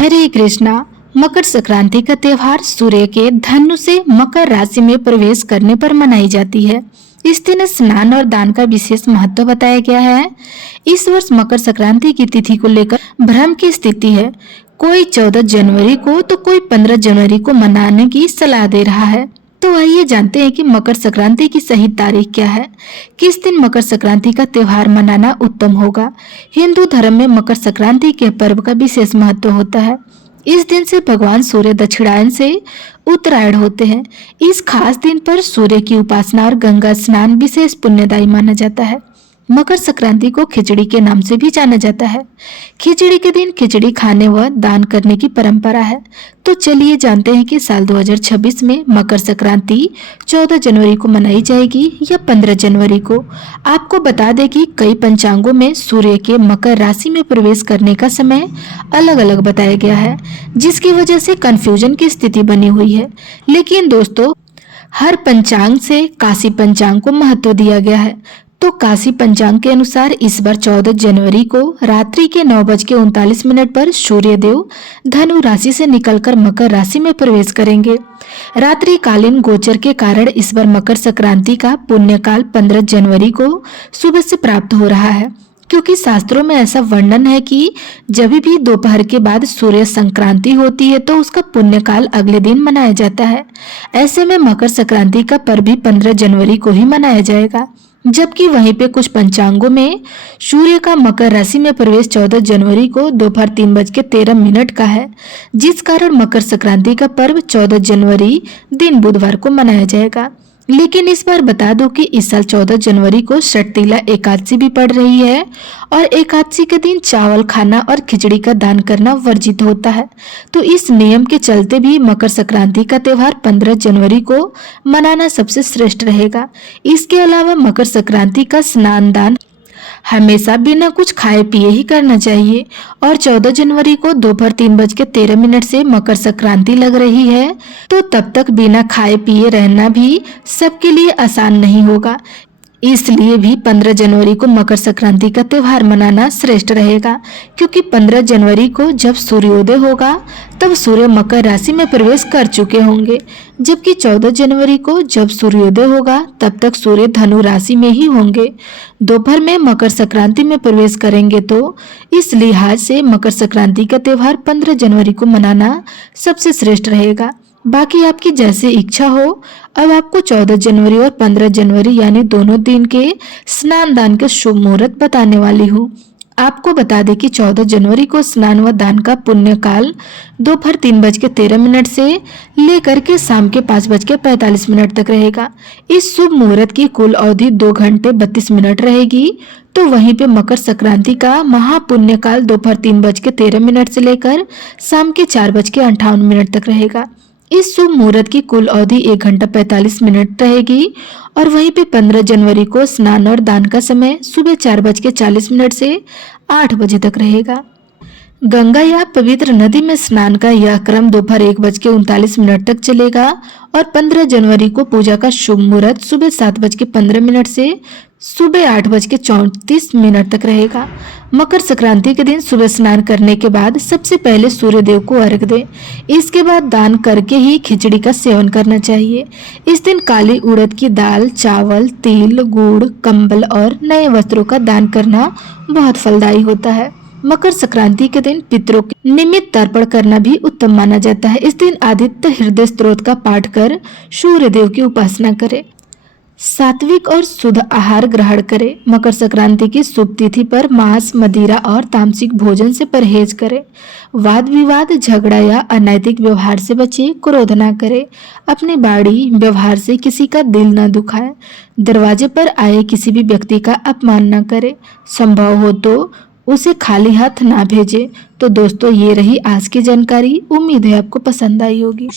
हरे कृष्णा। मकर संक्रांति का त्योहार सूर्य के धनु से मकर राशि में प्रवेश करने पर मनाई जाती है। इस दिन स्नान और दान का विशेष महत्व बताया गया है। इस वर्ष मकर संक्रांति की तिथि को लेकर भ्रम की स्थिति है। कोई 14 जनवरी को तो कोई 15 जनवरी को मनाने की सलाह दे रहा है। तो आइए जानते हैं कि मकर संक्रांति की सही तारीख क्या है, किस दिन मकर संक्रांति का त्योहार मनाना उत्तम होगा। हिंदू धर्म में मकर संक्रांति के पर्व का विशेष महत्व होता है। इस दिन से भगवान सूर्य दक्षिणायन से उत्तरायण होते हैं। इस खास दिन पर सूर्य की उपासना और गंगा स्नान विशेष पुण्यदायी माना जाता है। मकर संक्रांति को खिचड़ी के नाम से भी जाना जाता है। खिचड़ी के दिन खिचड़ी खाने व दान करने की परंपरा है। तो चलिए जानते हैं कि साल 2026 में मकर संक्रांति 14 जनवरी को मनाई जाएगी या 15 जनवरी को। आपको बता दें कि कई पंचांगों में सूर्य के मकर राशि में प्रवेश करने का समय अलग अलग बताया गया है, जिसकी वजह से कंफ्यूजन की स्थिति बनी हुई है। लेकिन दोस्तों, हर पंचांग से काशी पंचांग को महत्व दिया गया है। तो काशी पंचांग के अनुसार इस बार 14 जनवरी को रात्रि के 9:39 पर सूर्यदेव धनु राशि से निकलकर मकर राशि में प्रवेश करेंगे। रात्रिकालीन गोचर के कारण इस बार मकर संक्रांति का पुण्यकाल 15 जनवरी को सुबह से प्राप्त हो रहा है, क्योंकि शास्त्रों में ऐसा वर्णन है कि जब भी दोपहर के बाद सूर्य संक्रांति होती है तो उसका पुण्यकाल अगले दिन मनाया जाता है। ऐसे में मकर संक्रांति का पर्व भी 15 जनवरी को ही मनाया जाएगा, जबकि वहीं पे कुछ पंचांगों में सूर्य का मकर राशि में प्रवेश 14 जनवरी को दोपहर 3:13 का है, जिस कारण मकर संक्रांति का पर्व 14 जनवरी दिन बुधवार को मनाया जाएगा। लेकिन इस बार बता दो कि इस साल 14 जनवरी को षटतिला एकादशी भी पड़ रही है और एकादशी के दिन चावल खाना और खिचड़ी का दान करना वर्जित होता है। तो इस नियम के चलते भी मकर संक्रांति का त्योहार 15 जनवरी को मनाना सबसे श्रेष्ठ रहेगा। इसके अलावा मकर संक्रांति का स्नान दान हमेशा बिना कुछ खाए पिए ही करना चाहिए। और 14 जनवरी को दोपहर 3:13 से मकर संक्रांति लग रही है, तो तब तक बिना खाए पिए रहना भी सबके लिए आसान नहीं होगा। इसलिए भी 15 जनवरी को मकर संक्रांति का त्योहार मनाना श्रेष्ठ रहेगा, क्योंकि 15 जनवरी को जब सूर्योदय होगा तब सूर्य मकर राशि में प्रवेश कर चुके होंगे, जबकि 14 जनवरी को जब सूर्योदय होगा तब तक सूर्य धनु राशि में ही होंगे। दोपहर में मकर संक्रांति में प्रवेश करेंगे, तो इस लिहाज से मकर संक्रांति का त्योहार 15 जनवरी को मनाना सबसे श्रेष्ठ रहेगा। बाकी आपकी जैसे इच्छा हो। अब आपको 14 जनवरी और 15 जनवरी यानी दोनों दिन के स्नान दान के शुभ मुहूर्त बताने वाली हूँ। आपको बता दें कि 14 जनवरी को स्नान व दान का पुण्य काल दोपहर 3:13 से लेकर के शाम के 5:45 तक रहेगा। इस शुभ मुहूर्त की कुल अवधि 2 घंटे 32 मिनट रहेगी। तो वहीं पे मकर संक्रांति का महापुण्य काल दोपहर 3:13 से लेकर शाम के 4:58 तक रहेगा। इस शुभ मुहूर्त की कुल अवधि 1 घंटा 45 मिनट रहेगी। और वहीं पे 15 जनवरी को स्नान और दान का समय सुबह 4:40 से 8 बजे तक रहेगा। गंगा या पवित्र नदी में स्नान का यह क्रम दोपहर 1:39 तक चलेगा। और 15 जनवरी को पूजा का शुभ मुहूर्त सुबह 7:15 से सुबह 8:34 तक रहेगा। मकर संक्रांति के दिन सुबह स्नान करने के बाद सबसे पहले सूर्य देव को अर्घ दें। इसके बाद दान करके ही खिचड़ी का सेवन करना चाहिए। इस दिन काली उड़द की दाल, चावल, तिल, गुड़, कंबल और नए वस्त्रों का दान करना बहुत फलदायी होता है। मकर संक्रांति के दिन पितरों के निमित्त तर्पण करना भी उत्तम माना जाता है। इस दिन आदित्य हृदय स्तोत्र का पाठ कर सूर्य देव की उपासना करें। सात्विक और शुद्ध आहार ग्रहण करें। मकर संक्रांति की शुभ तिथि पर मांस, मदिरा और तामसिक भोजन से परहेज करें। वाद विवाद, झगड़ा या अनैतिक व्यवहार से बचें। क्रोध न करें। अपने बाड़ी व्यवहार से किसी का दिल न दुखाएं। दरवाजे पर आए किसी भी व्यक्ति का अपमान न करें। संभव हो तो उसे खाली हाथ ना भेजें। तो दोस्तों, ये रही आज की जानकारी। उम्मीद है आपको पसंद आई होगी।